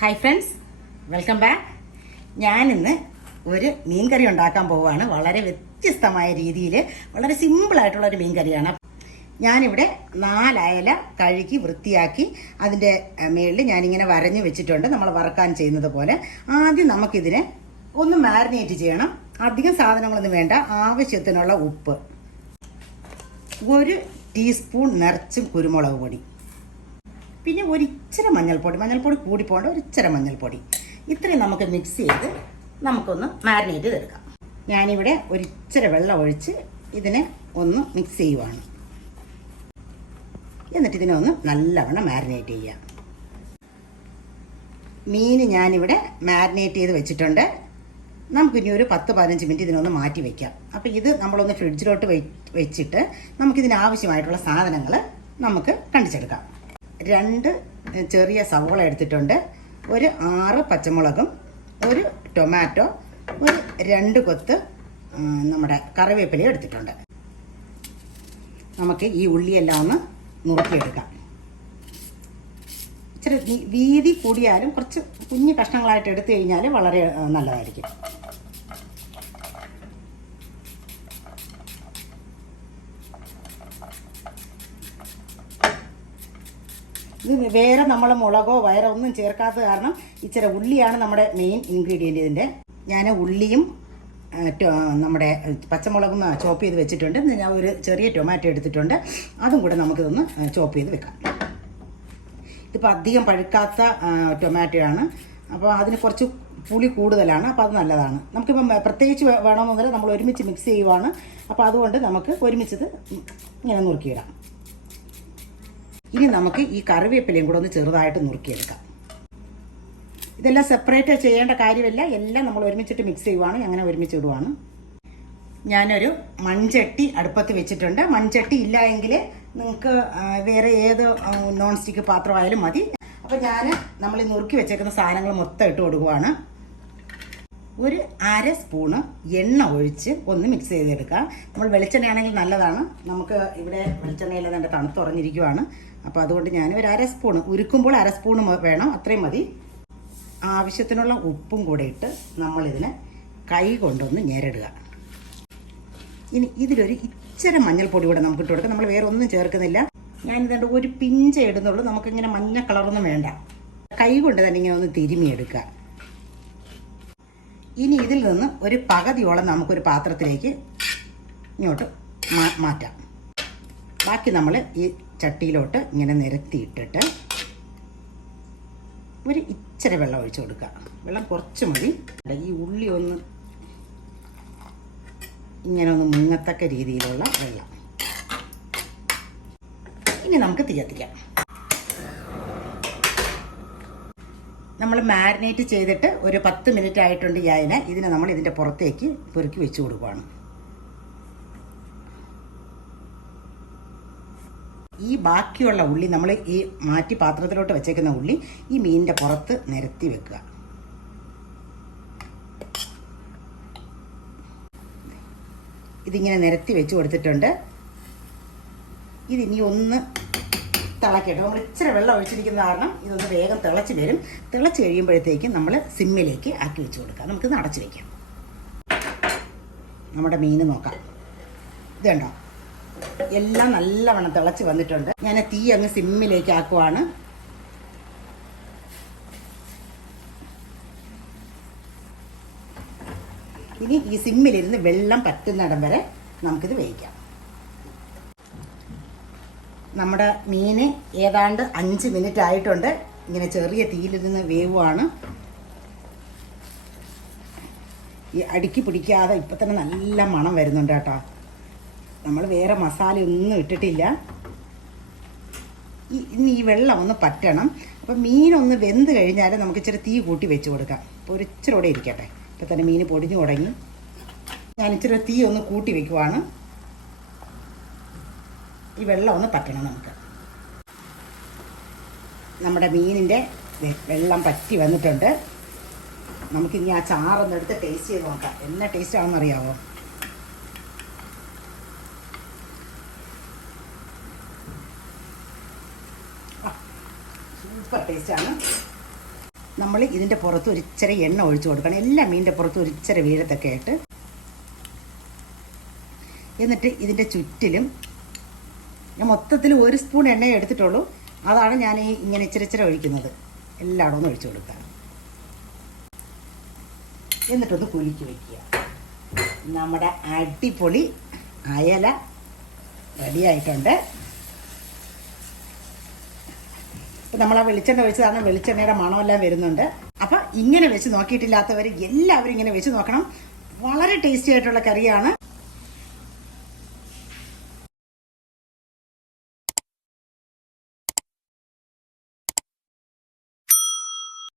Hi friends welcome back ഞാനിന്ന് ഒരു മീൻ കറി ഉണ്ടാക്കാൻ പോവുകയാണ്. വളരെ വ്യത്യസ്തമായ രീതിയിൽ വളരെ സിമ്പിളായിട്ടുള്ള ഒരു മീൻ മീൻകറിയാണ്. ഞാനിവിടെ നാലയല കഴുകി വൃത്തിയാക്കി അതിന്റെ മേളിൽ ഞാനിങ്ങനെ വരഞ്ഞു വെച്ചിട്ടുണ്ട്. നമ്മൾ വറക്കാൻ ചെയ്യുന്നത് പോലെ. ആദ്യം നമുക്കിതിനെ ഒന്ന് മാരിനേറ്റ് ചെയ്യണം. അധികം സാധനങ്ങളൊന്നും വേണ്ട. ആവശ്യത്തിനുള്ള ഉപ്പ്. ഒരു ടീസ്പൂൺ നിറച്ചും കുരുമുളക് പൊടി. പിന്നെ ഒരു ഇച്ചിരി മഞ്ഞൾപ്പൊടി. മഞ്ഞൾപ്പൊടി കൂടി പോകേണ്ട ഒരു ഇച്ചിരി മഞ്ഞൾപ്പൊടി. ഇത്രയും നമുക്ക് മിക്സ് ചെയ്ത് നമുക്കൊന്ന് മാരിനേറ്റ് ചെയ്തെടുക്കാം. ഞാനിവിടെ ഒരിച്ചിരി വെള്ളം ഒഴിച്ച് ഇതിനെ ഒന്ന് മിക്സ് ചെയ്യുവാണ്. എന്നിട്ട് ഇതിനെ ഒന്ന് നല്ലവണ്ണം മാരിനേറ്റ് ചെയ്യാം. മീൻ ഞാനിവിടെ മാരിനേറ്റ് ചെയ്ത് വെച്ചിട്ടുണ്ട്. നമുക്കിനി ഒരു പത്ത് പതിനഞ്ച് മിനിറ്റ് ഇതിനൊന്ന് മാറ്റി വെക്കാം. അപ്പോൾ ഇത് നമ്മളൊന്ന് ഫ്രിഡ്ജിലോട്ട് വെച്ചിട്ട് നമുക്കിതിനാവശ്യമായിട്ടുള്ള സാധനങ്ങൾ നമുക്ക് കണ്ടിച്ചെടുക്കാം. രണ്ട് ചെറിയ സവോള എടുത്തിട്ടുണ്ട്. ഒരു ആറ് പച്ചമുളകും ഒരു ടൊമാറ്റോ ഒരു രണ്ട് കൊത്ത് നമ്മുടെ കറിവേപ്പിലയും എടുത്തിട്ടുണ്ട്. നമുക്ക് ഈ ഉള്ളിയെല്ലാം ഒന്ന് നുറുക്കിയെടുക്കാം. ഇച്ചിരി വീതി കൂടിയാലും കുറച്ച് കുഞ്ഞു കഷ്ണങ്ങളായിട്ട് എടുത്തു കഴിഞ്ഞാൽ വളരെ നല്ലതായിരിക്കും. ഇത് വേറെ നമ്മൾ മുളകോ വയറോ ഒന്നും ചേർക്കാത്ത കാരണം ഇച്ചിരി ഉള്ളിയാണ് നമ്മുടെ മെയിൻ ഇൻഗ്രീഡിയന്റ് ഇതിന്റെ ഞാൻ ഉള്ളിയും നമ്മുടെ പച്ചമുളകും ചോപ്പ് ചെയ്ത് വെച്ചിട്ടുണ്ട്. ഞാൻ ഒരു ചെറിയ ടൊമാറ്റോ എടുത്തിട്ടുണ്ട്. അതും കൂടെ നമുക്കിതൊന്ന് ചോപ്പ് ചെയ്ത് വെക്കാം. ഇതിപ്പോൾ അധികം പഴുക്കാത്ത ടൊമാറ്റോ ആണ്. അപ്പോൾ അതിന് കുറച്ച് പുളി കൂടുതലാണ്. അപ്പോൾ അത് നല്ലതാണ്. നമുക്കിപ്പം പ്രത്യേകിച്ച് വേണമെന്നുണ്ടെങ്കിൽ നമ്മൾ ഒരുമിച്ച് മിക്സ് ചെയ്യുവാണ്. അപ്പോൾ അതുകൊണ്ട് നമുക്ക് ഒരുമിച്ചത് ഇങ്ങനെ നുറുക്കിയിടാം. ഇനി നമുക്ക് ഈ കറിവേപ്പിലയും കൂടെ ഒന്ന് ചെറുതായിട്ട് നുറുക്കിയെടുക്കാം. ഇതെല്ലാം സെപ്പറേറ്റ് ചെയ്യേണ്ട കാര്യമില്ല. എല്ലാം നമ്മൾ ഒരുമിച്ചിട്ട് മിക്സ് ചെയ്യുവാണ്. അങ്ങനെ ഒരുമിച്ച് ഇടുവാണ്. ഞാനൊരു മൺചട്ടി അടുപ്പത്ത് വെച്ചിട്ടുണ്ട്. മൺചട്ടി ഇല്ല എങ്കിൽ നിങ്ങൾക്ക് വേറെ ഏത് നോൺ സ്റ്റിക്ക് പാത്രമായാലും മതി. അപ്പോൾ ഞാൻ നമ്മൾ നുറുക്കി വെച്ചേക്കുന്ന സാധനങ്ങൾ മൊത്തം ഇട്ട് കൊടുക്കുവാണ്. ഒരു അര സ്പൂണ് എണ്ണ ഒഴിച്ച് ഒന്ന് മിക്സ് ചെയ്തെടുക്കാം നമ്മൾ വെളിച്ചെണ്ണയാണെങ്കിൽ നല്ലതാണ്. നമുക്ക് ഇവിടെ വെളിച്ചെണ്ണയിൽ തന്നെ തണുത്തുറഞ്ഞിരിക്കുവാണ് അപ്പോൾ അതുകൊണ്ട് ഞാൻ ഒരു അര സ്പൂണ് ഉരുക്കുമ്പോൾ അര സ്പൂണ് വേണം. അത്രയും മതി. ആവശ്യത്തിനുള്ള ഉപ്പും കൂടെ ഇട്ട് നമ്മളിതിനെ കൈ കൊണ്ടൊന്ന് ഞെരടുക. ഇനി ഇതിലൊരു ഇച്ചിരി മഞ്ഞൾപ്പൊടി കൂടെ നമുക്ക് ഇട്ട് കൊടുക്കാം. നമ്മൾ വേറെ ഒന്നും ചേർക്കുന്നില്ല. ഞാനിതുകൊണ്ട് ഒരു പിഞ്ച ഇടുന്നുള്ളൂ. നമുക്കിങ്ങനെ മഞ്ഞ കളറൊന്നും വേണ്ട. കൈ കൊണ്ട് തന്നെ ഇങ്ങനെ ഒന്ന് തിരുമിയെടുക്കുക ഇനി ഇതിൽ നിന്ന് ഒരു പകുതിയോളം നമുക്കൊരു പാത്രത്തിലേക്ക് ഇങ്ങോട്ട് മാറ്റാം. ബാക്കി നമ്മൾ ഈ ചട്ടിയിലോട്ട് ഇങ്ങനെ നിരത്തിയിട്ടിട്ട് ഒരു ഇച്ചിരി വെള്ളം ഒഴിച്ചു കൊടുക്കുക. വെള്ളം കുറച്ച് മതി. ഈ ഉള്ളി ഒന്ന് ഇങ്ങനെ ഒന്ന് മുങ്ങത്തക്ക രീതിയിലുള്ള വെള്ളം. ഇനി നമുക്ക് തീ കത്തിക്കാം. നമ്മൾ മാരിനേറ്റ് ചെയ്തിട്ട് ഒരു പത്ത് മിനിറ്റ് ആയിട്ടുണ്ട് ഈ അയന. ഇതിനെ നമ്മൾ ഇതിന്റെ പുറത്തേക്ക് പൊരുക്കി വെച്ച് കൊടുക്കുകയാണ് ഈ ബാക്കിയുള്ള ഉള്ളി നമ്മൾ ഈ മാറ്റി പാത്രത്തിലോട്ട് വെച്ചേക്കുന്ന ഉള്ളി ഈ മീനിന്റെ പുറത്ത് നിരത്തി വെക്കുക. ഇതിങ്ങനെ നിരത്തി വെച്ച് കൊടുത്തിട്ടുണ്ട്. ഇതിനി ഒന്ന് തിളക്കട്ടെ നമ്മൾ ഇച്ചിരി വെള്ളം ഒഴിച്ചിരിക്കുന്ന കാരണം ഇതൊന്ന് വേഗം തിളച്ച് വരും. തിളച്ച് കഴിയുമ്പോഴത്തേക്കും നമ്മൾ സിമ്മിലേക്ക് ആക്കി വെച്ച് കൊടുക്കാം. നമുക്കിത് അടച്ച് വയ്ക്കാം നമ്മുടെ മീൻ നോക്കാം. ഇതുണ്ടോ? എല്ലാം നല്ലവണ്ണം തിളച്ച് വന്നിട്ടുണ്ട്. ഞാൻ തീ അങ്ങ് സിമ്മിലേക്ക് ആക്കുവാണ്. ഇനി ഈ സിമ്മിലിരുന്ന് വെള്ളം പറ്റുന്നിടം വരെ നമുക്കിത് വേവിക്കാം. നമ്മുടെ മീൻ ഏതാണ്ട് അഞ്ച് മിനിറ്റ് ആയിട്ടുണ്ട്. ഇങ്ങനെ ചെറിയ തീയിലിരുന്ന് വേവുമാണ് ഈ അടുക്കി പിടിക്കാതെ ഇപ്പം തന്നെ നല്ല മണം വരുന്നുണ്ട് കേട്ടോ. നമ്മൾ വേറെ മസാല ഒന്നും ഇട്ടിട്ടില്ല ഇനി ഈ വെള്ളം ഒന്ന് പറ്റണം. അപ്പം മീനൊന്ന് വെന്ത് കഴിഞ്ഞാൽ നമുക്ക് ഇച്ചിരി തീ കൂട്ടി വെച്ച് കൊടുക്കാം. അപ്പോൾ ഒരു ഇച്ചിരി കൂടെ ഇരിക്കട്ടെ. ഇപ്പം തന്നെ മീൻ പൊടിഞ്ഞു തുടങ്ങി. ഞാൻ ഇച്ചിരി തീ ഒന്ന് കൂട്ടി വെക്കുവാണ്. ഈ വെള്ളം ഒന്ന് പറ്റണം നമുക്ക്. നമ്മുടെ മീനിന്റെ വെള്ളം പറ്റി വന്നിട്ടുണ്ട്. നമുക്കിനി ആ ചാറൊന്ന് എടുത്ത് ടേസ്റ്റ് ചെയ്ത് നോക്കാം. എന്നാ ടേസ്റ്റ് ആണെന്ന് അറിയാവോ സൂപ്പർ ടേസ്റ്റാണ് നമ്മൾ ഇതിന്റെ പുറത്ത് ഒരു ഇച്ചിരി എണ്ണ ഒഴിച്ചു കൊടുക്കണം. എല്ലാ മീനിന്റെ പുറത്ത് ഒരു ഇച്ചിരി വീഴത്തൊക്കെ ആയിട്ട് എന്നിട്ട് ഇതിന്റെ ചുറ്റിലും ഞാൻ മൊത്തത്തിൽ ഒരു സ്പൂൺ എണ്ണയെ എടുത്തിട്ടുള്ളൂ. അതാണ് ഞാൻ ഈ ഇങ്ങനെ ഇച്ചിരി ഇച്ചിരി ഒഴിക്കുന്നത്. എല്ലായിടും ഒന്ന് ഒഴിച്ചു കൊടുക്കുക. എന്നിട്ടൊന്ന് കുലുക്കി വയ്ക്കുക നമ്മുടെ അടിപൊളി അയല റെഡിയായിട്ടുണ്ട് ഇപ്പം നമ്മൾ ആ വെളിച്ചെണ്ണ വെച്ചതാണ് വെളിച്ചെണ്ണയുടെ മണമെല്ലാം വരുന്നുണ്ട്. അപ്പം ഇങ്ങനെ വെച്ച് നോക്കിയിട്ടില്ലാത്തവർ എല്ലാവരും ഇങ്ങനെ വെച്ച് നോക്കണം. വളരെ ടേസ്റ്റി ആയിട്ടുള്ള കറിയാണ്.